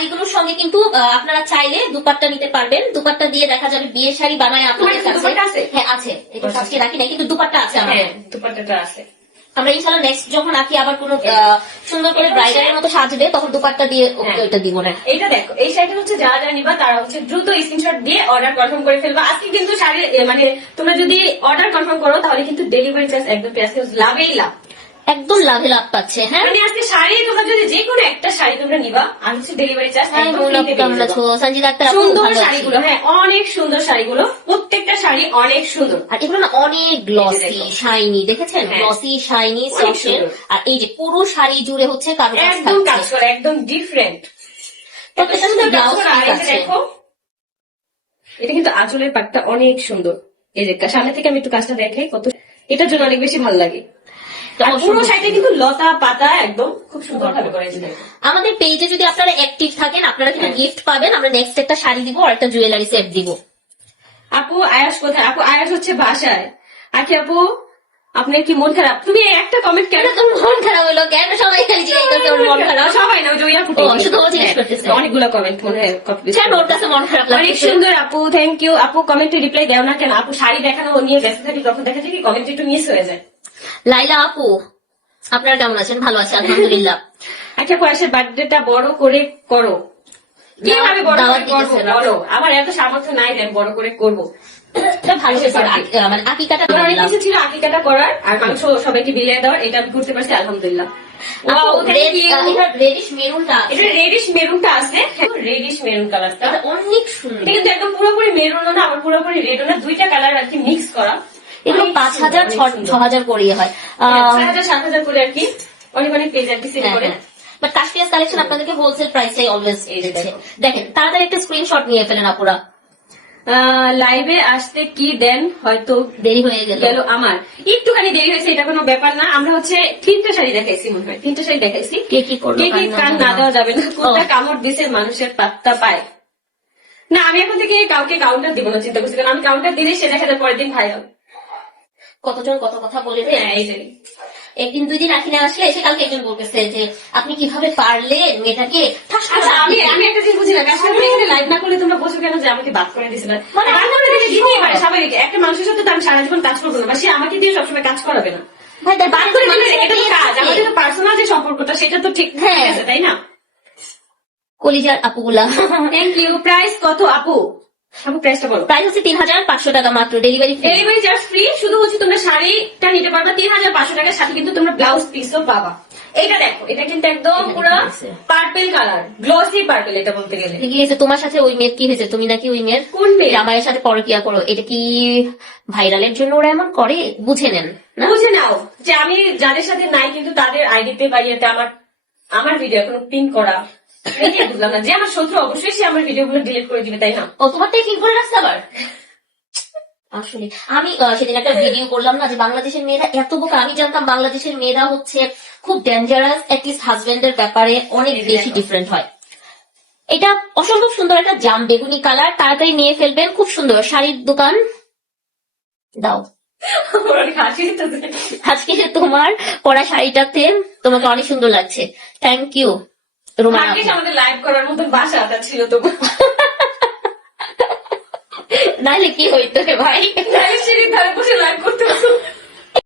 শাড়িগুলোর সঙ্গে কিন্তু আপনারা চাইলে দুপাট্টা নিতে পারবেন। দুপাট্টা দিয়ে দেখা যাবে বিয়ের শাড়ি বানায় আপনাদের কাছে। হ্যাঁ আছে, এটা আজকে রাখি নাই কিন্তু দুপাট্টা আছে আমাদের। দুপাট্টাটা আছে। আমরা ইনশাআল্লাহ নেক্সট যখন আঁকি আবার কোনো সুন্দর করে ব্রাইডালের মতো সাজবে তখন দুপাট্টা দিয়ে ওইটা দিব না। এটা দেখো, এই শাড়িটা হচ্ছে যারা যারা নিবা তারা হচ্ছে দ্রুত স্ক্রিনশট দিয়ে অর্ডার কনফার্ম করে ফেলবা। আজকে কিন্তু শাড়ি মানে তোমরা যদি অর্ডার কনফার্ম করো তাহলে কিন্তু ডেলিভারি চার্জ একদম লাভেই লাভ, একদম লাভে লাভ পাচ্ছে। হ্যাঁ মানে আজকে শাড়ি তোমরা যদি যে কোনো একটা শাড়ি তোমরা নিবা আর হচ্ছে ডেলিভারি চার্জ সুন্দর শাড়িগুলো। হ্যাঁ অনেক সুন্দর শাড়িগুলো, প্রত্যেকটা শাড়ি অনেক সুন্দর। আর এগুলো না অনেক গ্লসি শাইনি, দেখেছেন গ্লসি শাইনি সফট। আর এই যে পুরো শাড়ি জুড়ে হচ্ছে কারুকাজ একদম কাজ করা, একদম ডিফারেন্ট। দেখো এটা কিন্তু আঁচলের পাটটা অনেক সুন্দর। এই যে সামনে থেকে আমি একটু কাজটা দেখাই, কত এটার জন্য অনেক বেশি ভালো লাগে। পুরো শাড়িটা কিন্তু লতা পাতা একদম খুব সুন্দর ভাবে করেছে। আমাদের পেজে যদি আপনারা অ্যাক্টিভ থাকেন আপনারা কিন্তু গিফট পাবেন। আমরা নেক্সট একটা শাড়ি দিব আর একটা জুয়েলারি সেট দিব। আপু আয়াস কোথায়? আপু আয়াস হচ্ছে বাসায়। আকি আপু আপনার কি মন খারাপ? তুমি একটা কমেন্ট কেন? তোমার মন খারাপ হলো কেন? সবাই খালি জিজ্ঞেস করছে ওর মন খারাপ। সবাই না, জয়া আপু শুধু ও জিজ্ঞেস করতেছে। অনেকগুলো কমেন্ট মনে হয় কপি কেন ওর কাছে মন খারাপ লাগে? অনেক সুন্দর আপু, থ্যাংক ইউ আপু। কমেন্টে রিপ্লাই দাও না কেন? আপু শাড়ি দেখানো নিয়ে ব্যস্ত থাকি, তখন দেখা যায় কি কমেন্ট একটু মিস হয়ে যায়। লাইলা আপু আপনারা কেমন আছেন? ভালো আছে আলহামদুলিল্লাহ। আচ্ছা আপু আয়াসের বার্থডেটা বড় করে করো। কিভাবে বড় করে করবো বলো? আমার এত সামর্থ্য নাই যে আমি বড় করে করবো। ভালো মানে আকিকাটা অনেক কিছু ছিল আকিকাটা করার আর মাংস সবাইকে বিলিয়ে দেওয়ার, এটা আমি করতে পারছি আলহামদুলিল্লাহ। রেডিশ মেরুনটা, এটা রেডিশ মেরুনটা আছে, রেডিশ মেরুন কালারটা অনেক সুন্দর। এটা কিন্তু একদম পুরোপুরি মেরুন না, আবার পুরোপুরি রেড না, দুইটা কালার আর কি মিক্স করা। এগুলো 5000 6000 করে হয়, 6000 7000 করে আর কি, অনেক অনেক পেজ আর কি সেল করে। বাট কাশ্মীর কালেকশন আপনাদেরকে হোলসেল প্রাইসে অলওয়েজ দিচ্ছে। দেখেন তাড়াতাড়ি একটা স্ক্রিনশট নিয়ে ফেলেন আপুরা। লাইভে আসতে কি দেন? হয়তো দেরি হয়ে গেল আমার একটুখানি দেরি হয়েছে, এটা কোনো ব্যাপার না। আমরা হচ্ছে 3টা শাড়ি দেখাইছি, মনে হয় 3টা শাড়ি দেখাইছি। কে কি করলো? কান না দেওয়া যাবে না, কোনটা কামড় দিছে মানুষের পাত্তা পায় না। আমি এখন থেকে কাউকে কাউন্টার দিব না, চিন্তা করছি, কারণ আমি কাউন্টার দিলে সে দেখা যায় পরের দিন ভাইরাল। কতজন কত কথা বলে রে। একদিন দুই দিন আখিনা আসলে এসে কালকে একজন বলতেছে যে আপনি কিভাবে পারলেন মেয়েটাকে। আমি একটা জিনিস বুঝি না, লাইভ না করলে তোমরা বসে কেন যে আমাকে বাদ করে দিয়েছিল? দিতেই পারে স্বাভাবিক, একটা মানুষের সাথে তো আমি সারা জীবন কাজ করবো না, বা সে আমাকে দিয়ে সবসময় কাজ করাবে না। বাদ করে দিলে এটা তো কাজ, আমাদের পার্সোনাল যে সম্পর্কটা সেটা তো ঠিক আছে, তাই না? কলিজার আপুগুলা থ্যাংক ইউ। প্রাইস কত আপু? আপু প্রাইসটা বলো। প্রাইস হচ্ছে 3500 টাকা মাত্র, ডেলিভারি চার্জ ফ্রি। শুধু হচ্ছে তোমরা শাড়িটা নিতে পারবা 3500 টাকার সাথে, কিন্তু তোমরা ব্লাউজ পিসও পাবা। এটা দেখো, এটা কিন্তু একদম পুরো পার্পল কালার, গ্লসি পার্পল এটা বলতে গেলে। কি হয়েছে তোমার সাথে? ওই মেয়ের কি হয়েছে? তুমি নাকি ওই মেয়ের কোন মেয়ে? জামাইয়ের সাথে পরকিয়া করো, এটা কি ভাইরালের জন্য ওরা এমন করে? বুঝে নেন, বুঝে নাও যে আমি যাদের সাথে নাই কিন্তু তাদের আইডিতে বা ইয়েতে আমার ভিডিও এখনো পিন করা। বুঝলাম না, যে আমার শত্রু অবশ্যই সে আমার ভিডিও গুলো ডিলিট করে দিবে, তাই না? ও তোমারটাই পিন করে রাখতে আবার। আসলে আমি সেদিন একটা ভিডিও করলাম না যে বাংলাদেশের মেয়েরা এত বোকা। আমি জানতাম বাংলাদেশের মেয়েরা হচ্ছে খুব ডেঞ্জারাস, অ্যাটলিস্ট হাজবেন্ডের ব্যাপারে অনেক বেশি ডিফারেন্ট হয়। এটা অসম্ভব সুন্দর একটা জাম বেগুনি কালার, তাড়াতাড়ি নিয়ে ফেলবেন। খুব সুন্দর শাড়ির দোকান দাও। আজকে তোমার পরা শাড়িটাতে তোমাকে অনেক সুন্দর লাগছে, থ্যাংক ইউ রুমা। আমাদের লাইভ করার মতন বাসাটা ছিল তো, নাহলে কি হইতো রে ভাই? সিঁড়ির ধারে বসে লাইভ করতে হতো।